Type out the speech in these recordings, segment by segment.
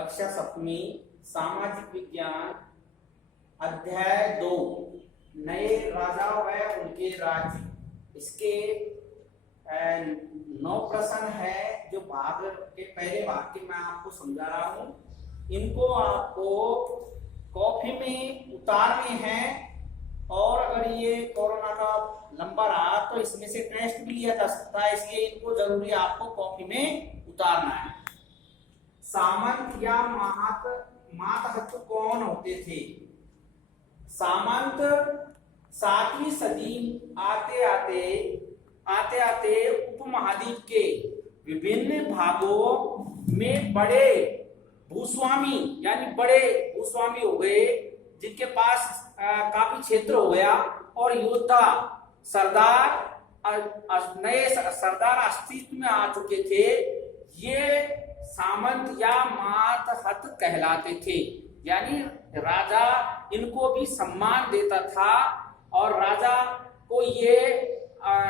कक्षा 7वीं सामाजिक विज्ञान अध्याय 2 नए राजा व उनके राज्य। इसके 9 प्रश्न है जो भाग के पहले भाग के मैं आपको समझा रहा हूं। इनको आपको कॉपी में उतारने हैं और अगर ये कोरोना का लंबा रहा तो इसमें से टेस्ट भी लिया जा सकता है, इसलिए इनको जरूरी आपको कॉपी में उतारना है। सामंत या मातहत कौन होते थे? सामंत 7वीं सदी आते आते उपमहाद्वीप के विभिन्न भागों में बड़े भूस्वामी यानी बड़े भूस्वामी हो गए, जिनके पास काफी क्षेत्र हो गया और योद्धा नए सरदार अस्तित्व में आ चुके थे। ये सामंत या मातहत कहलाते थे, यानी राजा इनको भी सम्मान देता था और राजा को ये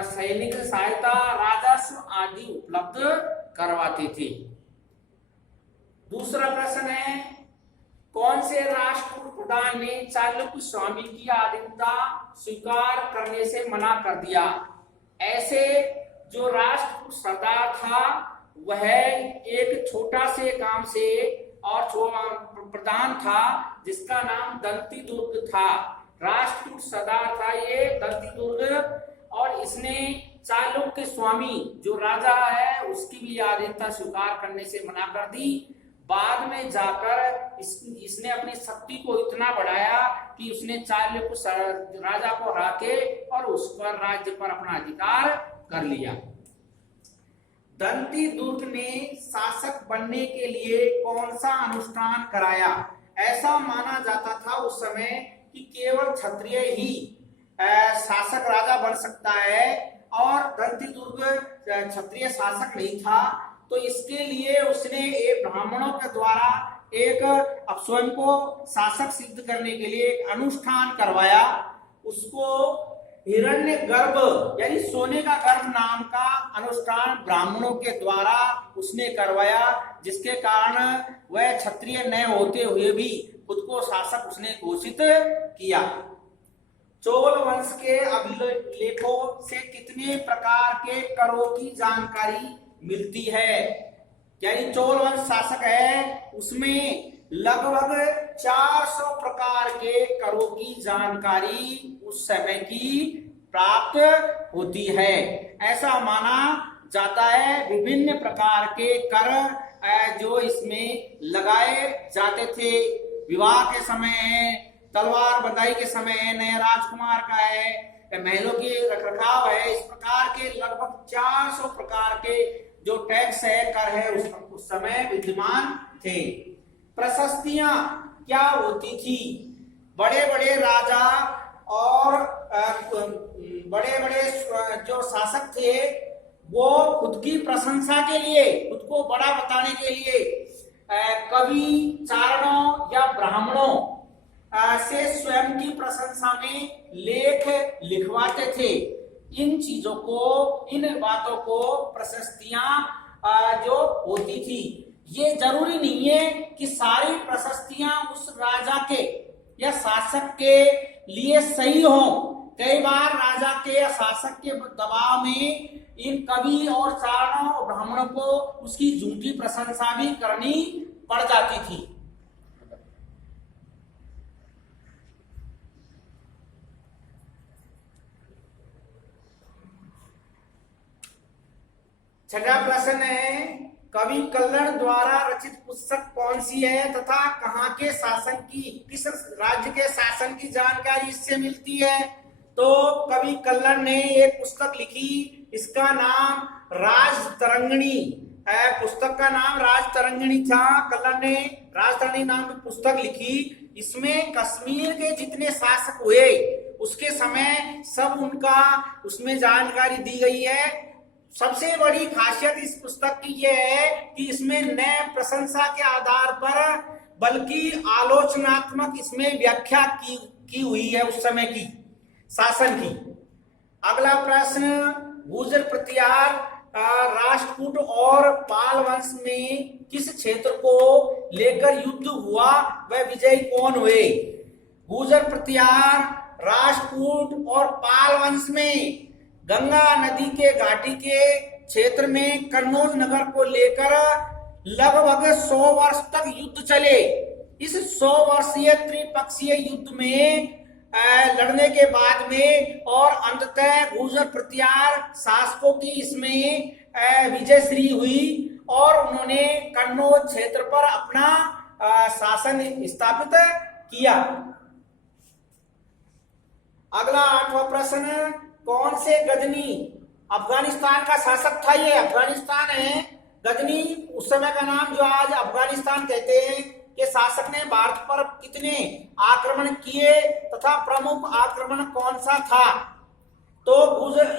सैनिक सहायता, राजस्व आदि उपलब्ध करवाते थे। दूसरा प्रश्न है, कौन से राष्ट्रकूट प्रधान ने चालुक्य स्वामी की आधीनता स्वीकार करने से मना कर दिया? ऐसे जो राष्ट्रकूट सरदार था वह एक छोटा से गांव से और प्रधान था जिसका नाम दंती दुर्ग था। राष्ट्रकूट सरदार था ये दंती दुर्ग, और इसने चालुक्य स्वामी जो राजा है उसकी भी अधीनता स्वीकार करने से मना कर दी। बाद में जाकर इसने अपनी शक्ति को इतना बढ़ाया कि उसने चालुक्य राजा को हरा के और उस पर राज्य पर अपना अधिकार कर लिया। दंती दुर्ग ने शासक बनने के लिए कौन सा अनुष्ठान कराया? ऐसा माना जाता था उस समय कि केवल क्षत्रिय ही शासक राजा बन सकता है और दंती दुर्ग क्षत्रिय शासक नहीं था, तो इसके लिए उसने एक ब्राह्मणों के द्वारा एक स्वयं को शासक सिद्ध करने के लिए एक अनुष्ठान करवाया। उसको हिरण्य गर्भ यानी सोने का गर्भ नाम का अनुष्ठान ब्राह्मणों के द्वारा उसने करवाया, जिसके कारण वह क्षत्रिय न होते हुए भी खुद को शासक उसने घोषित किया। चोल वंश के अभिलेखों से कितने प्रकार के करों की जानकारी मिलती है? यानी चोल वंश शासक है उसमें लगभग 400 प्रकार के करों की जानकारी उस समय की प्राप्त होती है। ऐसा माना जाता है विभिन्न प्रकार के कर जो इसमें लगाए जाते थे। विवाह के समय है, तलवार बंधाई के समय है, नया राजकुमार का है, महलों की रखरखाव है, इस प्रकार के लगभग 400 प्रकार के जो टैक्स है, कर है उस समय विद्यमान थे। प्रशस्तियां क्या होती थी? बड़े बड़े राजा और बड़े बड़े जो शासक थे वो खुद की प्रशंसा के लिए, खुद को बड़ा बताने के लिए कवि, चारणों या ब्राह्मणों से स्वयं की प्रशंसा में लेख लिखवाते थे। इन चीजों को, इन बातों को प्रशस्तियां जो होती थी, ये जरूरी नहीं है कि सारी प्रशस्तियां उस राजा के या शासक के लिए सही हो। कई बार राजा के या शासक के दबाव में इन कवि और चारणों और ब्राह्मणों को उसकी झूठी प्रशंसा भी करनी पड़ जाती थी। छठा प्रश्न है, कवि कल्लड़ द्वारा रचित पुस्तक कौन सी है तथा कहाँ के शासन की, किस राज्य के शासन की जानकारी इससे मिलती है? तो कवि कल्लड़ ने एक पुस्तक लिखी, इसका नाम राजतरंगिणी है। पुस्तक का नाम राजतरंगिणी था। कल्लड़ ने राजतरंगिणी नाम की पुस्तक लिखी। इसमें कश्मीर के जितने शासक हुए उसके समय सब उनका उसमें जानकारी दी गई है। सबसे बड़ी खासियत इस पुस्तक की यह है कि इसमें न प्रशंसा के आधार पर बल्कि आलोचनात्मक इसमें व्याख्या की हुई है उस समय की शासन की। अगला प्रश्न, गुर्जर प्रतिहार राष्ट्रकूट और पाल वंश में किस क्षेत्र को लेकर युद्ध हुआ, वह विजयी कौन हुए? गुर्जर प्रतिहार, राष्ट्रकूट और पाल वंश में गंगा नदी के घाटी के क्षेत्र में कन्नौज नगर को लेकर लगभग 100 वर्ष तक युद्ध चले। इस 100 वर्षीय त्रिपक्षीय युद्ध में लड़ने के बाद में और अंततः गुर्जर प्रतिहार शासकों की इसमें विजयश्री हुई और उन्होंने कन्नौज क्षेत्र पर अपना शासन स्थापित किया। अगला 8वां प्रश्न, कौन से गजनी अफगानिस्तान का शासक था? ये अफगानिस्तान है, गजनी उस समय का नाम जो आज अफगानिस्तान कहते हैं, के शासक ने भारत पर कितने आक्रमण किए तथा प्रमुख आक्रमण कौन सा था? तो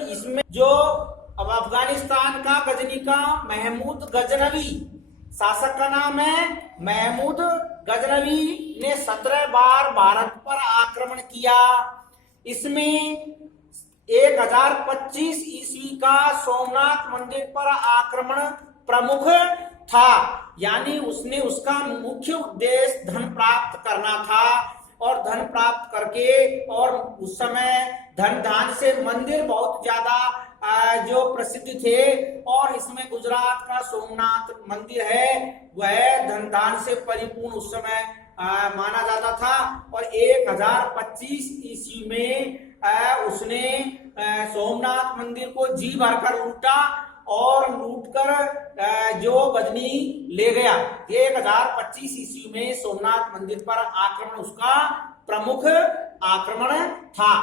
इसमें जो अफगानिस्तान का गजनी का महमूद गजनवी शासक का नाम है। महमूद गजनवी ने 17 बार भारत पर आक्रमण किया। इसमें 1025 ईस्वी का सोमनाथ मंदिर पर आक्रमण प्रमुख था, यानी उसने उसका मुख्य उद्देश्य धन प्राप्त करना था और धन प्राप्त करके, और उस समय धन दान से मंदिर बहुत ज्यादा जो प्रसिद्ध थे और इसमें गुजरात का सोमनाथ मंदिर है वह धन दान से परिपूर्ण उस समय माना जाता था। और 1025 ईस्वी में उसने सोमनाथ मंदिर को जी भरकर लूटा और लूटकर जो गजनी ले गया। 1025 ईस्वी में सोमनाथ मंदिर पर आक्रमण उसका प्रमुख आक्रमण था।